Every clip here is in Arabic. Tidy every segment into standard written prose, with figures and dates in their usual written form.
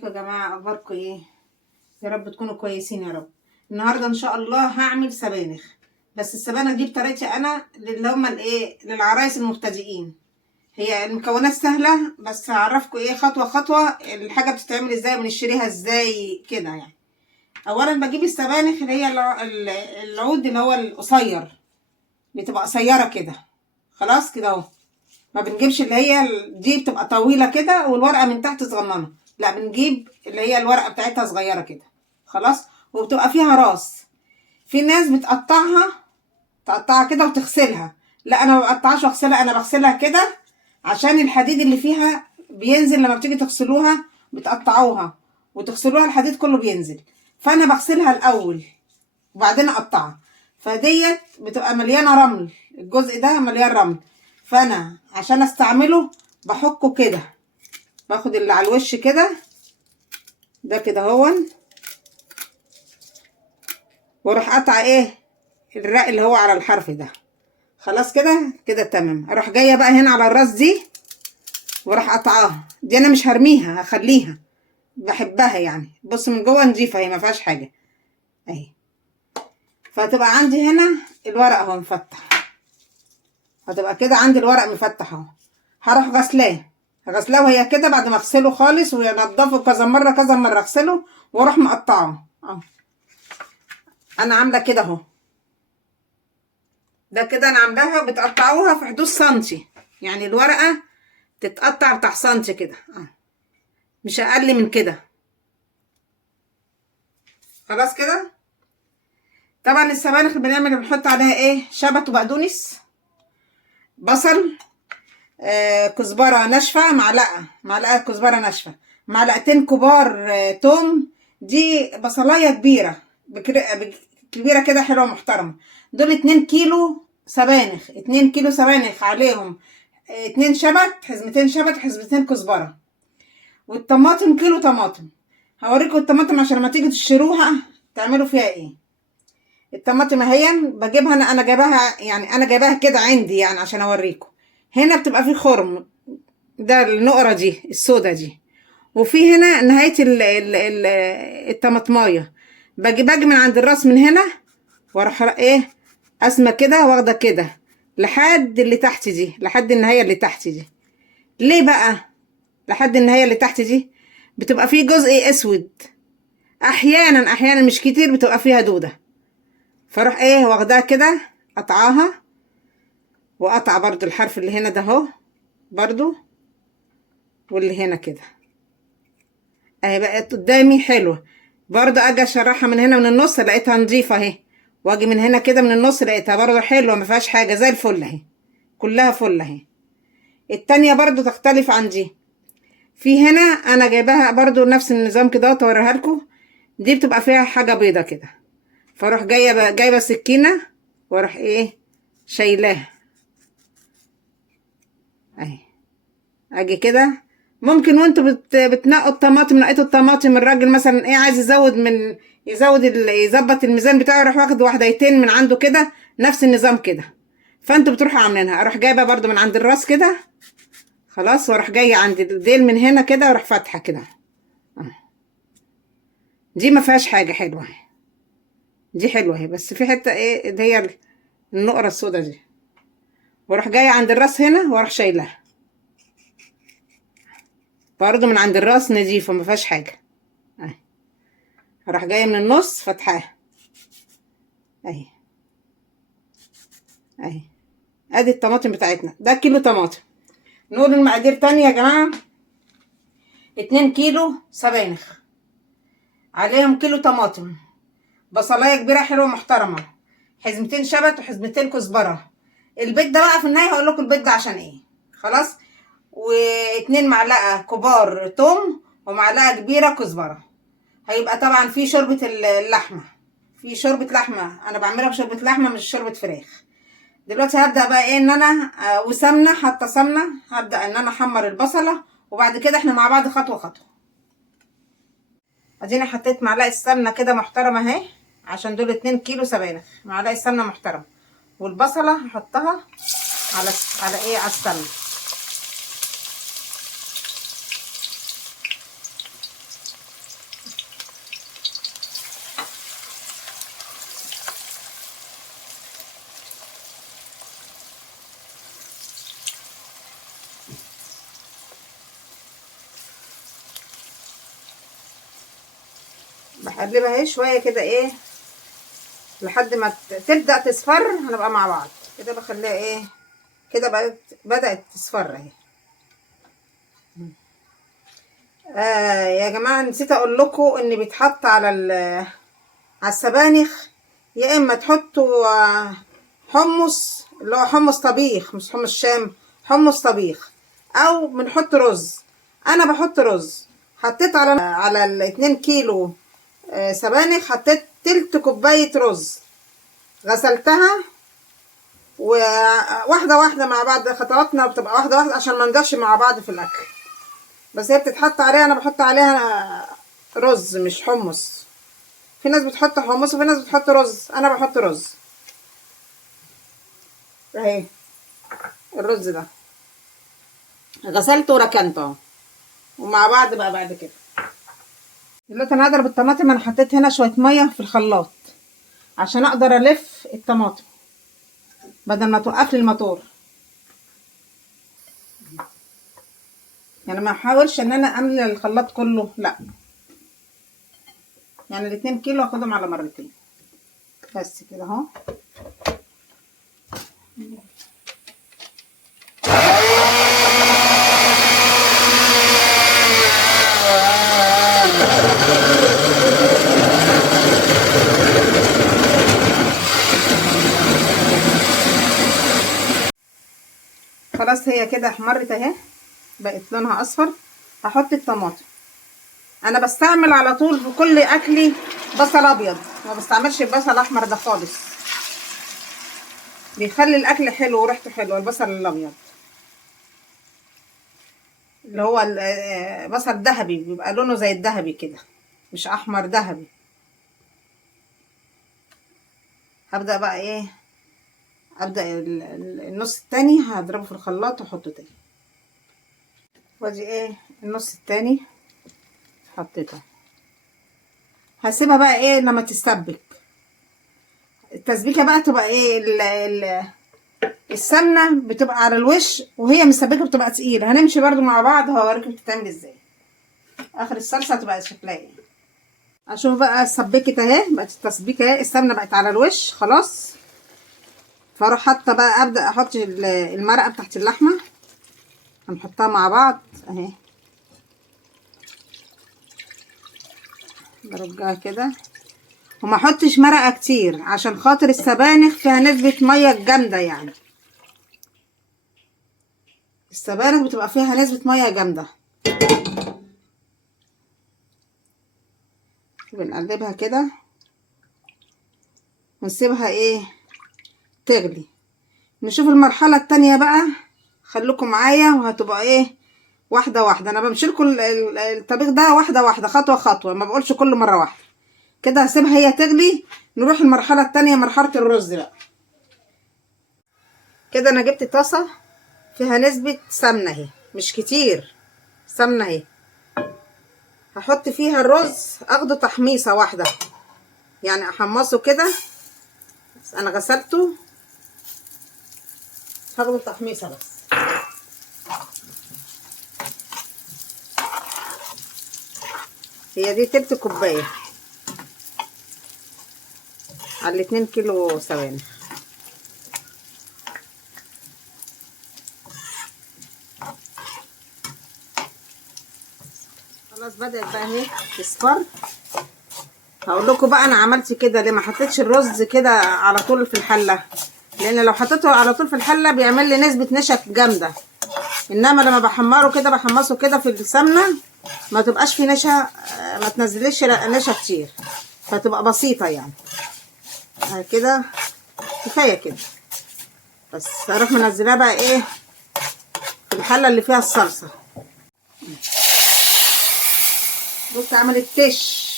عليكم يا جماعه، اخباركم ايه؟ يا رب تكونوا كويسين يا رب. النهارده ان شاء الله هعمل سبانخ، بس السبانخ دي بطريقتي انا اللي هم الايه للعرايس المبتدئين. هي المكونات سهله، بس هعرفكم ايه خطوه خطوه الحاجه بتتعمل ازاي وبنشتريها ازاي كده يعني. اولا بجيب السبانخ اللي هي العود اللي هو القصير، بتبقى قصيره كده خلاص كده اهو. ما بنجيبش اللي هي دي بتبقى طويله كده والورقه من تحت صغننه، لا بنجيب اللي هي الورقه بتاعتها صغيره كده خلاص، وبتبقى فيها راس. في ناس تقطعها كده وتغسلها، لا انا ما بقطعهاش واغسلها، انا بغسلها كده عشان الحديد اللي فيها بينزل لما بتيجي تغسلوها، بتقطعوها وتغسلوها الحديد كله بينزل. فانا بغسلها الاول وبعدين اقطعها، فديت بتبقى مليانه رمل، الجزء ده مليان رمل، فانا عشان استعمله بحكه كده، باخد اللي على الوش كده ده كده هون، واروح قطع ايه الرق اللي هو على الحرف ده خلاص كده كده تمام. اروح جايه بقى هنا على الراس دي واروح قطعاها، دي انا مش هرميها هخليها، بحبها يعني. بص من جوه نضيفه، هي ما فيهاش حاجه اهي. فهتبقى عندي هنا الورق اهو مفتح، هتبقى كده عندي الورق مفتح اهو. هروح غسلاه وهي كده، بعد ما اغسله خالص وينضفه كذا مره كذا مره اغسله واروح مقطعه اهو. انا عامله كده اهو، ده كده انا عاملاها. بتقطعوها في حدود سنتي، يعني الورقه تتقطع بتاع سنتي كده مش اقل من كده خلاص كده. طبعا السبانخ بنحط عليها ايه؟ شبت وبقدونس، بصل، كزبره ناشفه، معلقه كزبره ناشفه، معلقتين كبار توم. دي بصلايه كبيره كبيره كده حلوه محترمه. دول 2 كيلو سبانخ، 2 كيلو سبانخ عليهم 2 شبت، حزمتين شبت، حزمتين كزبره. والطماطم كيلو طماطم. هوريكم الطماطم عشان لما تيجي تشتروها تعملوا فيها ايه. الطماطم اهي بجيبها انا جايباها، يعني انا جايباها كده عندي يعني عشان اوريكم. هنا بتبقى في خرم، ده النقرة دي السودة دي، وفي هنا نهاية الطماطماية. باجي من عند الراس من هنا واروح ايه اسمى كده واخده كده لحد اللي تحت دي، لحد النهاية اللي تحت دي. ليه بقى لحد النهاية اللي تحت دي؟ بتبقى فيه جزء اسود، احيانا مش كتير بتبقى فيها دودة، فاروح ايه واخداها كده قطعاها، وقطع برضو الحرف اللي هنا ده اهو برضو، واللي هنا كده اهي بقت قدامي حلوه. برضو اجي اشرحها من هنا من النص لقيتها نظيفه اهي، واجي من هنا كده من النص لقيتها برضو حلوه ما فيهاش حاجه زي الفل اهي، كلها فل اهي. التانية برضو تختلف عن دي. في هنا انا جايباها برضو نفس النظام كده اوريها لكم، دي بتبقى فيها حاجه بيضه كده، فاروح جايبه سكينه واروح ايه شايلاها اهي. اجي كده ممكن وانتوا بتنقوا الطماطم، نقيتوا الطماطم الراجل مثلا ايه عايز يظبط الميزان بتاعه، يروح واخد واحدتين من عنده كده نفس النظام كده، فانتوا بتروحوا عاملينها. اروح جايبه برضو من عند الراس كده خلاص، واروح جايه عند الديل من هنا كده واروح فاتحه كده. دي ما فيهاش حاجه، حلوه دي حلوه اهي، بس في حته ايه اللي هي النقره السودا دي، واروح جايه عند الراس هنا واروح شايلها برضو من عند الراس نضيفه ما فيهاش حاجه اهي. هروح جايه من النص فتحاها اهي اهي. ادي الطماطم بتاعتنا، ده كيلو طماطم. نقول المقادير تاني يا جماعه. 2 كيلو سبانخ عليهم كيلو طماطم، بصلايه كبيره حلوه محترمه، حزمتين شبت وحزمتين كزبره. البيض ده بقى في النهايه هقول لكم البيض ده عشان ايه خلاص. و2 معلقه كبار توم ومعلقه كبيره كزبره. هيبقى طبعا في شوربه اللحمه، في شوربه لحمه انا بعملها بشوربه لحمه مش شوربه فراخ. دلوقتي هبدا بقى ايه ان انا وسمنه، حاطه سمنه، هبدا ان انا احمر البصله، وبعد كده احنا مع بعض خطوه خطوه. اديني حطيت معلقه سمنه كده محترمه اهي، عشان دول 2 كيلو سبانخ، معلقه سمنه محترمه. والبصله هحطها على ايه على السمنه. بقلبها اهي شويه كده ايه لحد ما تبدا تصفر. هنبقى مع بعض كده. بخليها ايه كده بدات تصفر اهي. يا جماعه نسيت اقول لكم ان بيتحط على على السبانخ يا اما تحطوا حمص اللي هو حمص طبيخ مش حمص شام، حمص طبيخ، او بنحط رز. انا بحط رز. حطيت على ال2 كيلو سبانخ حطيت تلت كوبايه رز، غسلتها وواحده واحده مع بعض. خطواتنا بتبقى واحده واحده عشان ما ندخش مع بعض في الاكل. بس هي بتتحط عليها، انا بحط عليها رز مش حمص. في ناس بتحط حمص وفي ناس بتحط رز، انا بحط رز اهي. الرز ده غسلته وركنته اهو ومع بعض بقى. بعد كده دلوقتي انا هضرب الطماطم. انا حطيت هنا شويه ميه في الخلاط عشان اقدر الف الطماطم بدل ما توقف لي الموتور. يعني ما احاولش ان انا املى الخلاط كله، لا، يعني ال2 كيلو اخدهم على مرتين بس كده اهو. خلاص هي كده احمرت اهي، بقت لونها اصفر. هحط الطماطم. انا بستعمل على طول في كل اكلي بصل ابيض، ما بستعملش البصل الاحمر ده خالص. بيخلي الاكل حلو وريحته حلوه البصل الابيض اللي هو بصل ذهبي، بيبقى لونه زي الذهبي كده مش احمر، ذهبي. هبدأ بقى ايه، ابدأ النص التاني هضربه في الخلاط واحطه تاني. وادي ايه النص التاني حطيته. هسيبها بقى ايه لما تستبك. التسبيكه بقى تبقى ايه السمنه بتبقى على الوش وهي مسبكه بتبقى تقيله. هنمشي برضو مع بعض هوريكم بتتعمل ازاي. اخر الصلصه هتبقى شكلها ايه. اشوف بقى سبكت اهي، بقت التسبيكه اهي، السمنه بقت على الوش خلاص. فاروح حاطه بقى، ابدا احط المرقه بتاعت اللحمه. هنحطها مع بعض اهي، برجها كده. وما احطش مرقه كتير عشان خاطر السبانخ فيها نسبه ميه جامده. يعني السبانخ بتبقى فيها نسبه ميه جامده. بنقلبها كده ونسيبها ايه تغلي. نشوف المرحله التانية بقى. خليكم معايا وهتبقى ايه واحده واحده. انا بمشي لكم الطبيخ ده واحده واحده، خطوه خطوه، ما بقولش كل مره واحده كده. هسيبها هي تغلي. نروح المرحله التانية، مرحله الرز بقى. كده انا جبت طاسه فيها نسبه سمنه اهي، مش كتير سمنه اهي. هحط فيها الرز، اخده تحميصه واحده، يعني احمصه كده. انا غسلته، هاخده تحميصه بس. هي دي تلت كوبايه على 2 كيلو سبانخ. خلاص بدأت بقى اهي تصفر. هقول لكم بقى انا عملت كده ليه. ما حطيتش الرز كده على طول في الحله، لان لو حطيته على طول في الحله بيعمل لي نسبه نشا جامده. انما لما بحمره كده، بحمصه كده في السمنه، ما تبقاش في نشا، ما تنزلش نشا كتير، فتبقى بسيطه يعني. كده كفايه كده. بس هروح منزلها بقى ايه في الحله اللي فيها الصلصه. بص عملت تش.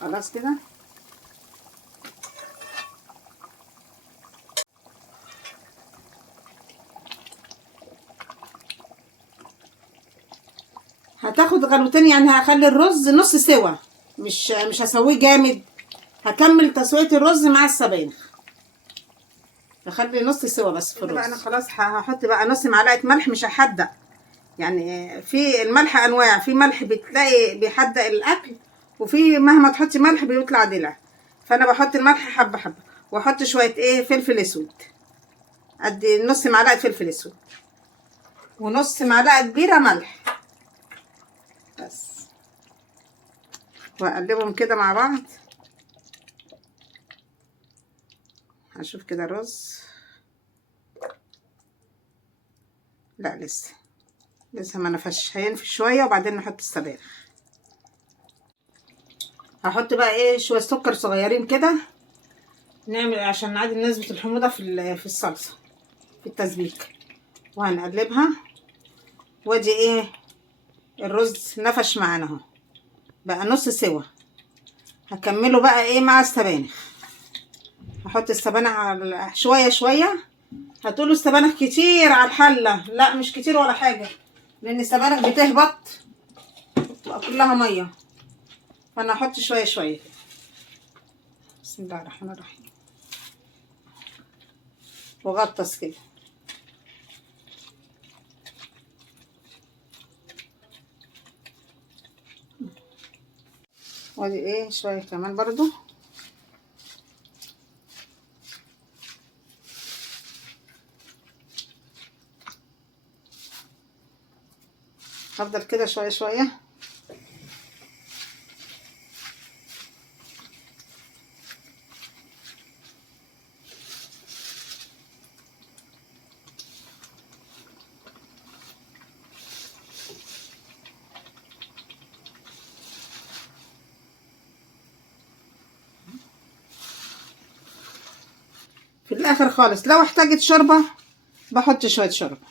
خلاص كده. هتاخد غلوتين، يعني هخلي الرز نص سوا، مش هسويه جامد. هكمل تسويه الرز مع السبانخ، هخلي نص سوا بس في الرز. بقى انا خلاص هحط بقى نص معلقه ملح، مش هحدق. يعني في الملح انواع، في ملح بتلاقي بيحدق الاكل، وفي مهما تحطي ملح بيطلع دلع، فانا بحط الملح حبه حبه، واحط شويه ايه فلفل اسود، قد نص معلقه فلفل اسود ونص معلقه كبيره ملح بس، واقلبهم كده مع بعض. هشوف كده الرز، لا لسه ما نفش، هينفش شويه وبعدين نحط السبانخ. هحط بقى ايه شويه سكر صغيرين كده، نعمل عشان نعادل نسبه الحموضه في الصلصه في التسبيك، وهنقلبها. وادي ايه الرز نفش معانا اهو، بقى نص سوا. هكمله بقى ايه مع السبانخ. هحط السبانخ على شويه شويه. هتقولوا السبانخ كتير على الحله، لا مش كتير ولا حاجه، لان السبانخ بتهبط تبقى كلها ميه، فانا هحط شويه شويه كده. بسم الله الرحمن الرحيم، وغطس كده. وادي ايه شويه كمان برضو. هفضل كده شويه شويه. في الاخر خالص لو احتاجت شوربه بحط شويه شوربه.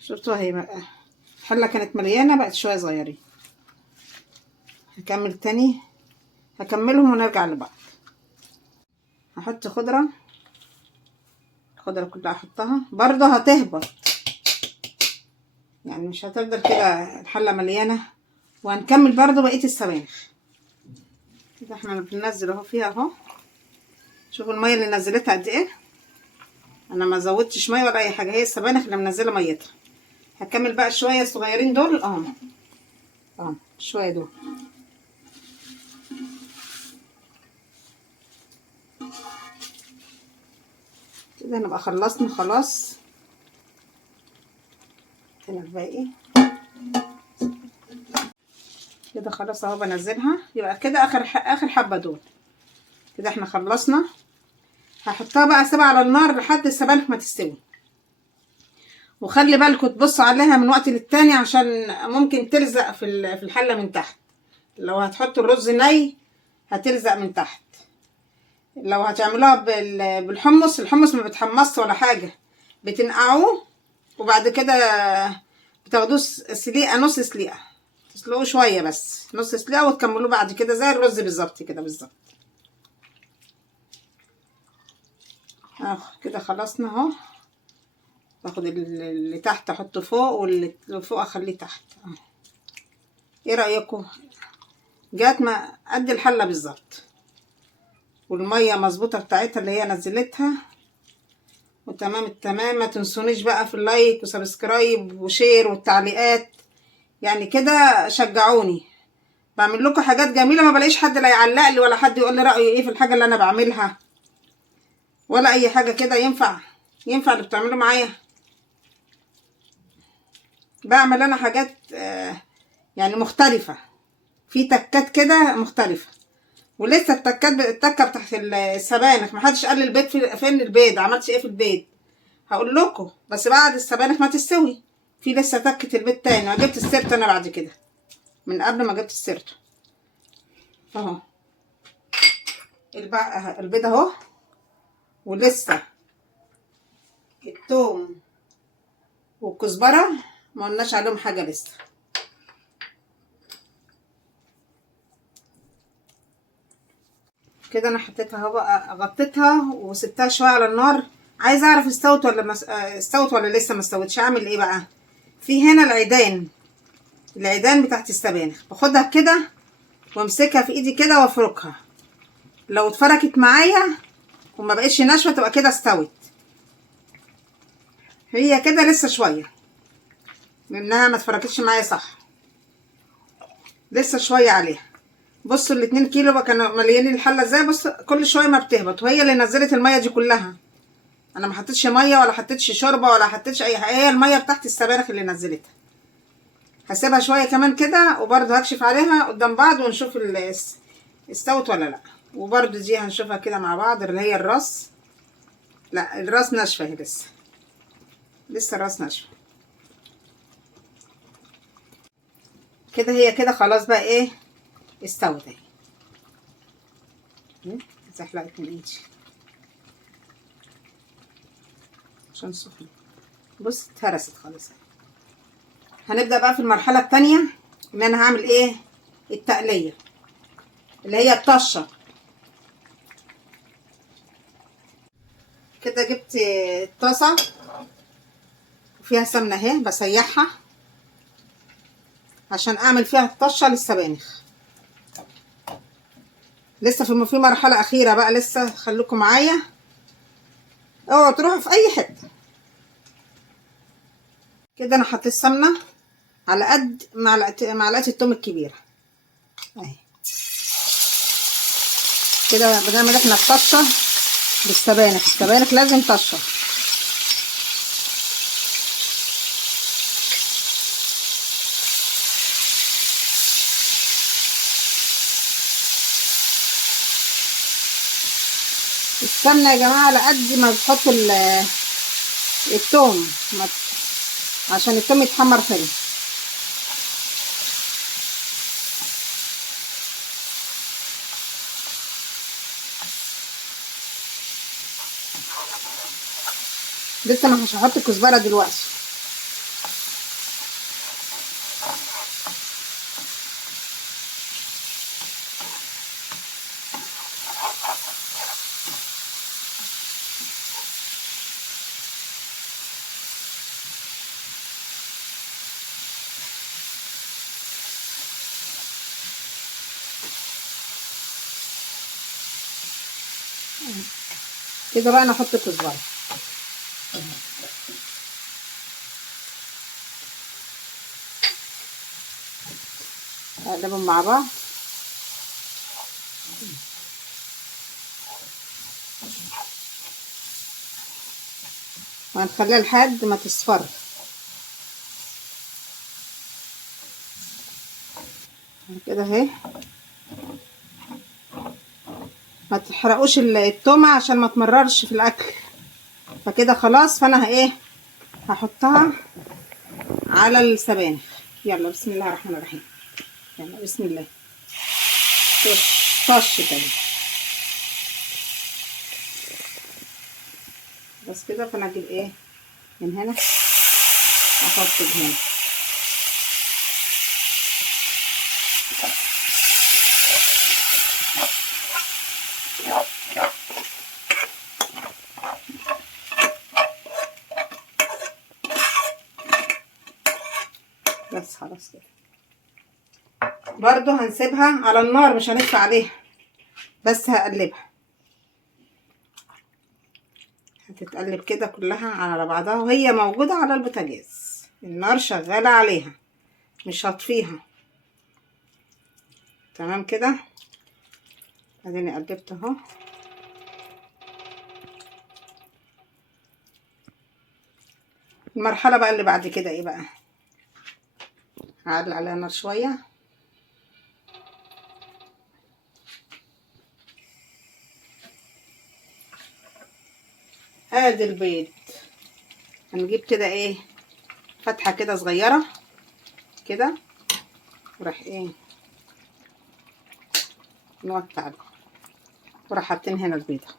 شفتوا اهي بقى الحله كانت مليانه، بقت شويه صغيرين. هكمل تاني، هكملهم ونرجع لبعض. هحط خضره، الخضره كلها احطها برضه هتهبط، يعني مش هتفضل كده الحله مليانه. وهنكمل برضه بقيه السبانخ كده. احنا بننزل اهو فيها اهو، شوفوا الميه اللي نزلتها قد ايه. انا ما زودتش ميه ولا اي حاجه، هي السبانخ اللي منزله ميتها. هكمل بقى شويه الصغيرين دول اهو، شويه دول. كده نبقى خلصنا خلاص. هنا الباقي كده خلاص اهو، بنزلها. يبقى كده اخر حبه دول كده احنا خلصنا. هحطها بقى اسيبها على النار لحد السبانخ ما تستوي. وخلي بالكم تبصوا عليها من وقت للتاني عشان ممكن تلزق في الحله من تحت. لو هتحطوا الرز ني هتلزق من تحت. لو هتعملوها بالحمص، الحمص ما بتحمصش ولا حاجه، بتنقعوه وبعد كده بتاخدوه سليقه، نص سليقه، تسلقوه شويه بس نص سليقه، وتكملوه بعد كده زي الرز بالظبط كده بالظبط. اهو كده خلصنا اهو. باخد اللي تحت احطه فوق، واللي فوق اخليه تحت. ايه رايكم؟ جات ما قد الحله بالظبط، والميه مظبوطه بتاعتها اللي هي نزلتها، وتمام التمام. ما تنسونيش بقى في اللايك وسبسكرايب وشير والتعليقات، يعني كده شجعوني. بعمل لكم حاجات جميله، ما بلاقيش حد لا يعلق لي ولا حد يقول لي رايه ايه في الحاجه اللي انا بعملها ولا اي حاجه. كده ينفع اللي بتعملوا معايا؟ بعمل انا حاجات يعني مختلفه، في تكات كده مختلفه. ولسه التكه بتاعت السبانخ محدش قال لي البيض فين البيض، عملتش ايه في البيض؟ هقول لكم بس بعد السبانخ ما تستوي. في لسه تكه البيض تاني، ما جبت السيرت انا بعد كده، من قبل ما جبت السيرت اهو. البيض اهو، ولسه الثوم والكزبره ما قلناش عليهم حاجه لسه. كده انا حطيتها اهو بقى، غطيتها وسبتها شويه على النار. عايزه اعرف استوت ولا استوت ولا لسه ما استوتش. اعمل ايه بقى؟ في هنا العيدان بتاعت السبانخ، باخدها كده وامسكها في ايدي كده وافركها. لو اتفركت معايا وما بقتش ناشفه تبقى كده استوت. هي كده لسه شويه، لانها ما اتفركتش معايا صح. لسه شويه عليها. بصوا ال2 كيلو بقى كانوا مليانين الحله ازاي. بص كل شويه ما بتهبط، وهي اللي نزلت الميه دي كلها. انا ما حطيتش ميه ولا حطيتش شوربه ولا حطيتش اي حاجه، هي الميه بتاعت السبانخ اللي نزلتها. هسيبها شويه كمان كده، وبرده هكشف عليها قدام بعض ونشوف استوت ولا لا. وبرده دي هنشوفها كده مع بعض، اللي هي الراس. لا الراس ناشفه هي لسه الراس ناشفه كده. هي كده خلاص بقى ايه، استوت اهي. زحلقت من ايدي عشان سخنه. بص اتهرست خالص. هنبدأ بقى في المرحلة التانية، ان انا هعمل ايه، التقلية اللي هي الطشة. كده جبت الطاسة وفيها سمنة اهي، بسيحها عشان اعمل فيها الطشة للسبانخ. لسه في مرحلة اخيرة بقى، لسه خليكم معايا، اوعوا تروحوا في اي حتة. كده انا حطيت سمنة على قد معلقة التوم الكبيرة اهي. كده بنعمل احنا الطشة بالسبانخ. السبانخ لازم طشة. السمنة يا جماعة على قد ما بتحطوا التوم، عشان التوم يتحمر حلو. لسه مش هحط الكزبرة دلوقتي. كده بقى انا احط الكزبرة، اقلبهم مع بعض. وهنخليها لحد ما تصفر. كده اهي. ما تحرقوش التومة عشان ما تمررش في الاكل. فكده خلاص. فانا ايه، هحطها على السبانخ. يلا بسم الله الرحمن الرحيم. يلا بسم الله. طش كده بس كده. فانا اجيب ايه من هنا، احط هنا. بس خلاص كده. برضو هنسيبها على النار، مش هنطفي عليها، بس هقلبها. هتتقلب كده كلها على بعضها وهي موجودة على البوتاجاز. النار شغالة عليها، مش هطفيها. تمام كده. اديني قلبت اهو. المرحلة بقى اللي بعد كده ايه بقى، هعلي عليها النار شوية. ادي البيض. هنجيب كده ايه، فتحة كده صغيرة كده، وراح ايه نوطي عليه، وراح حاطين هنا البيضة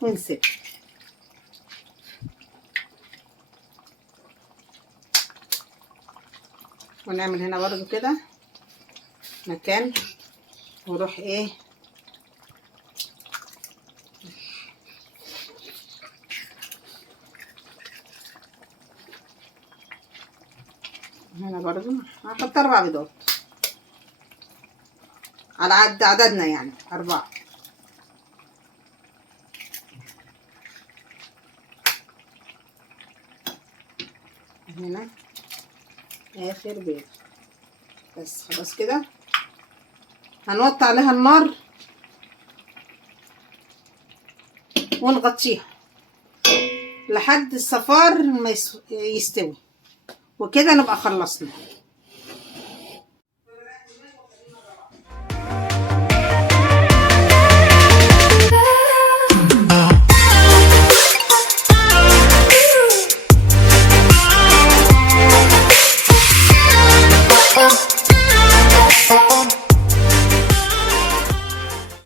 ونسيب. ونعمل هنا برضو كده مكان، ونروح ايه هنا برضو هحط 4 بيضات على عددنا، يعني 4. هنا اخر بيضة. بس خلاص كده هنوطي عليها النار ونغطيها لحد الصفار ما يستوي، وكده نبقى خلصنا.